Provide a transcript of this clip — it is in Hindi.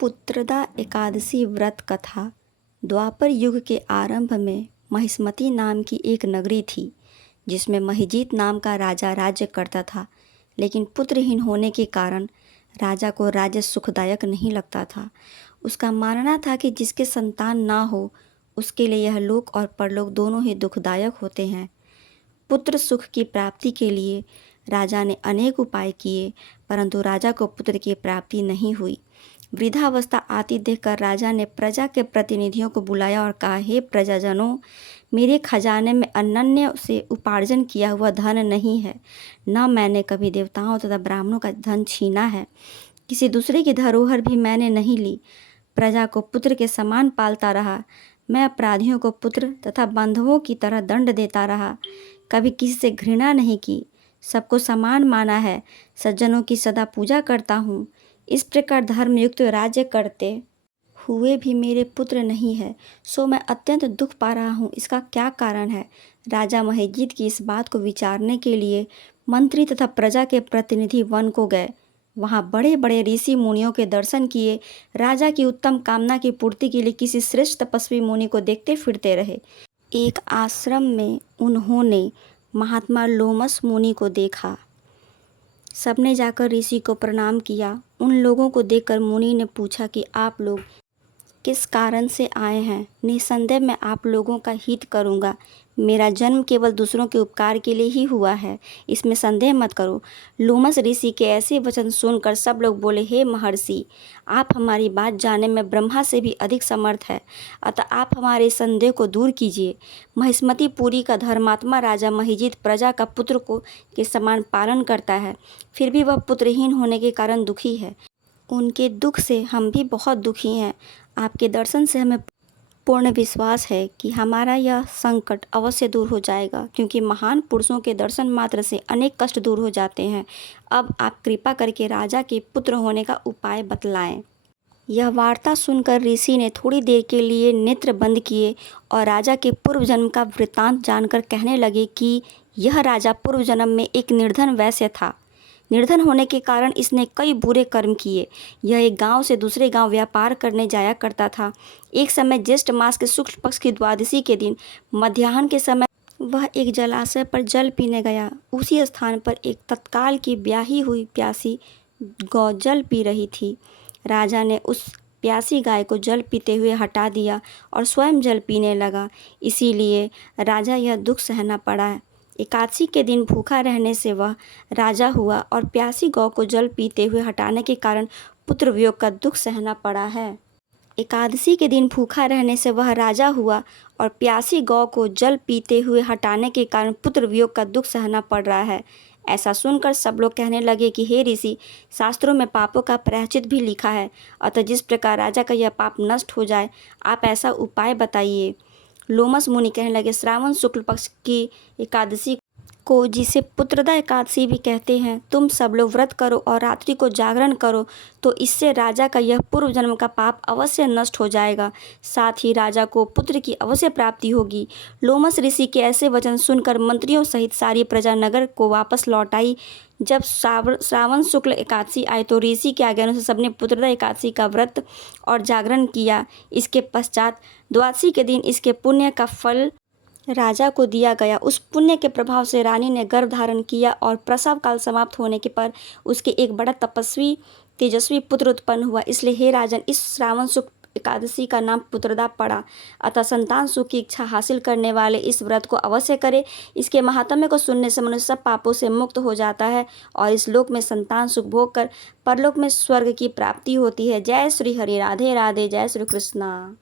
पुत्रदा एकादशी व्रत कथा। द्वापर युग के आरंभ में महिष्मती नाम की एक नगरी थी जिसमें महिजीत नाम का राजा राज्य करता था। लेकिन पुत्रहीन होने के कारण राजा को राज्य सुखदायक नहीं लगता था। उसका मानना था कि जिसके संतान ना हो उसके लिए यह लोक और परलोक दोनों ही दुखदायक होते हैं। पुत्र सुख की प्राप्ति के लिए राजा ने अनेक उपाय किए, परंतु राजा को पुत्र की प्राप्ति नहीं हुई। वृद्धावस्था आती देखकर राजा ने प्रजा के प्रतिनिधियों को बुलाया और कहा, हे प्रजाजनों, मेरे खजाने में अनन्य से उपार्जन किया हुआ धन नहीं है। न मैंने कभी देवताओं तथा ब्राह्मणों का धन छीना है, किसी दूसरे की धरोहर भी मैंने नहीं ली। प्रजा को पुत्र के समान पालता रहा। मैं अपराधियों को पुत्र तथा बांधवों की तरह दंड देता रहा। कभी किसी से घृणा नहीं की, सबको समान माना है। सज्जनों की सदा पूजा करता हूँ। इस प्रकार धर्मयुक्त राज्य करते हुए भी मेरे पुत्र नहीं है, सो मैं अत्यंत दुख पा रहा हूँ। इसका क्या कारण है? राजा महिजीत की इस बात को विचारने के लिए मंत्री तथा प्रजा के प्रतिनिधि वन को गए। वहाँ बड़े बड़े ऋषि मुनियों के दर्शन किए। राजा की उत्तम कामना की पूर्ति के लिए किसी श्रेष्ठ तपस्वी मुनि को देखते फिरते रहे। एक आश्रम में उन्होंने महात्मा लोमस मुनि को देखा। सबने जाकर ऋषि को प्रणाम किया। उन लोगों को देखकर मुनि ने पूछा कि आप लोग किस कारण से आए हैं? निसंदेह मैं आप लोगों का हित करूंगा। मेरा जन्म केवल दूसरों के उपकार के लिए ही हुआ है, इसमें संदेह मत करो। लोमस ऋषि के ऐसे वचन सुनकर सब लोग बोले, हे महर्षि, आप हमारी बात जानने में ब्रह्मा से भी अधिक समर्थ है, अतः आप हमारे संदेह को दूर कीजिए। महिष्मतीपुरी का धर्मात्मा राजा महिजीत प्रजा का पुत्र को के समान पालन करता है, फिर भी वह पुत्रहीन होने के कारण दुखी है। उनके दुख से हम भी बहुत दुखी हैं। आपके दर्शन से हमें पूर्ण विश्वास है कि हमारा यह संकट अवश्य दूर हो जाएगा, क्योंकि महान पुरुषों के दर्शन मात्र से अनेक कष्ट दूर हो जाते हैं। अब आप कृपा करके राजा के पुत्र होने का उपाय बतलाएं। यह वार्ता सुनकर ऋषि ने थोड़ी देर के लिए नेत्र बंद किए और राजा के पूर्व जन्म का वृत्तांत जानकर कहने लगे कि यह राजा पूर्व जन्म में एक निर्धन वैश्य था। निर्धन होने के कारण इसने कई बुरे कर्म किए। यह एक गांव से दूसरे गांव व्यापार करने जाया करता था। एक समय ज्येष्ठ मास के शुक्ल पक्ष की द्वादशी के दिन मध्याह्न के समय वह एक जलाशय पर जल पीने गया। उसी स्थान पर एक तत्काल की ब्याही हुई प्यासी गौ जल पी रही थी। राजा ने उस प्यासी गाय को जल पीते हुए हटा दिया और स्वयं जल पीने लगा। इसीलिए राजा यह दुख सहना पड़ा। एकादशी के दिन भूखा रहने से वह राजा हुआ और प्यासी गौ को जल पीते हुए हटाने के कारण पुत्र वियोग का दुख सहना पड़ा है। एकादशी के दिन भूखा रहने से वह राजा हुआ और प्यासी गौ को जल पीते हुए हटाने के कारण पुत्र वियोग का दुख सहना पड़ रहा है। ऐसा सुनकर सब लोग कहने लगे कि हे ऋषि, शास्त्रों में पापों का प्रायश्चित भी लिखा है, अतः जिस प्रकार राजा का यह पाप नष्ट हो जाए, आप ऐसा उपाय बताइए। लोमस मुनि कहने लगे, श्रावण शुक्ल पक्ष की एकादशी को, जिसे पुत्रदा एकादशी भी कहते हैं, तुम सब लोग व्रत करो और रात्रि को जागरण करो, तो इससे राजा का यह पूर्व जन्म का पाप अवश्य नष्ट हो जाएगा। साथ ही राजा को पुत्र की अवश्य प्राप्ति होगी। लोमस ऋषि के ऐसे वचन सुनकर मंत्रियों सहित सारी प्रजा नगर को वापस लौट आई। जब श्रावण शुक्ल एकादशी आई तो ऋषि के आज्ञा अनुसार सबने पुत्रदा एकादशी का व्रत और जागरण किया। इसके पश्चात द्वादशी के दिन इसके पुण्य का फल राजा को दिया गया। उस पुण्य के प्रभाव से रानी ने गर्भ धारण किया और प्रसव काल समाप्त होने के पर उसके एक बड़ा तपस्वी तेजस्वी पुत्र उत्पन्न हुआ। इसलिए हे राजन, इस श्रावण शुक्ल एकादशी का नाम पुत्रदा पड़ा। अतः संतान सुख की इच्छा हासिल करने वाले इस व्रत को अवश्य करे। इसके महात्म्य को सुनने से मनुष्य सब पापों से मुक्त हो जाता है और इस लोक में संतान सुख भोग कर परलोक में स्वर्ग की प्राप्ति होती है। जय श्री हरि, राधे राधे, जय श्री कृष्णा।